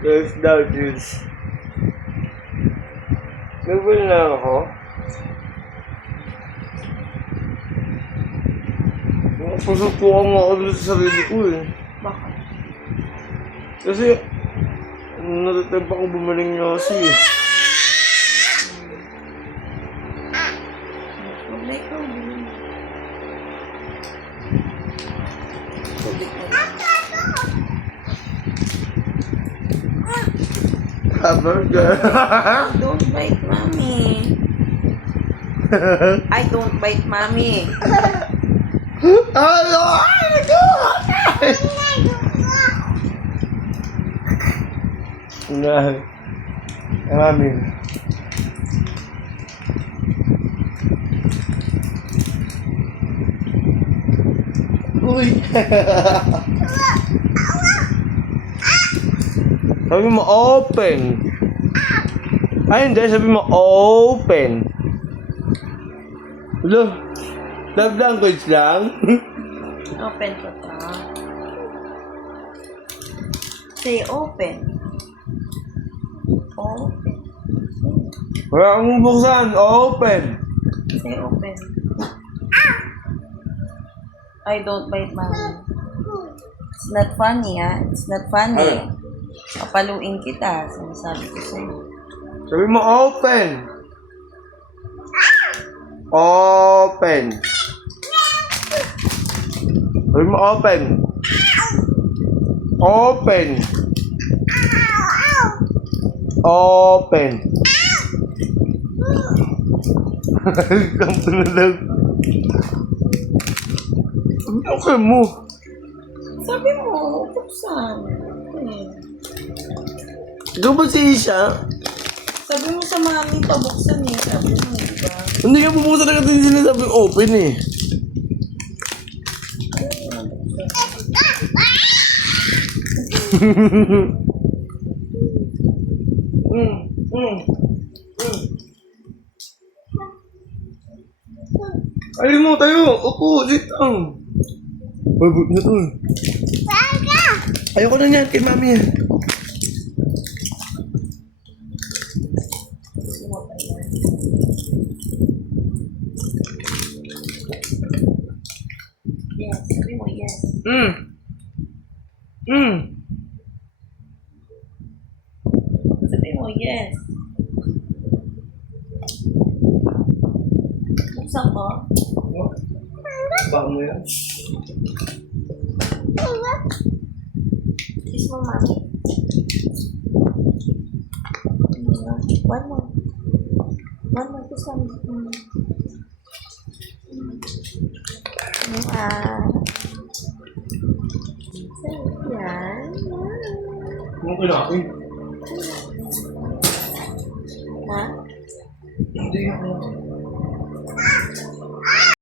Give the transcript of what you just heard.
Yes, daw, Jules. Nagwala na ako. Pasutukan mo ako dito sa sarili ko eh. Bakit? Kasi, natatempa ko bumaling niya kasi eh. Huwag na ikaw. Tubig na lang. Burger. Don't bite, mommy. I don't bite, mommy. Ano? Nah, amin. Uy. Sabi mo open. Ay, hindi. Sabi mo open. Hello? Love language lang? Open ko to. Say open. Open. Wala akong buksan. Open. Say open. I don't bite, mommy. It's not funny, ha? It's not funny. Ay. Papaluin kita. Sinasabi ko sa'yo. Sabi mo open. Open. Sabi mo open. Open. Open. Kampo na lang. Okay mo. Sabi mo, buksan. Ikaw ba si Isha? Sabi mo sa mami, pabuksan eh. Sabi mo, di ba? Hindi ka bubuksan na kasi sinasabi open eh. Ayun mo tayo. Upo, sit down. Babot na to. Ayoko na niyan kay mami. Yes, sabi mo, yes. Sabi mo, yes. Buksan ko. Baka mo yan. Kiss mo, mami. One more. One more, kiss mo. Yan. Ano kailangan? Ha? Hindi ako.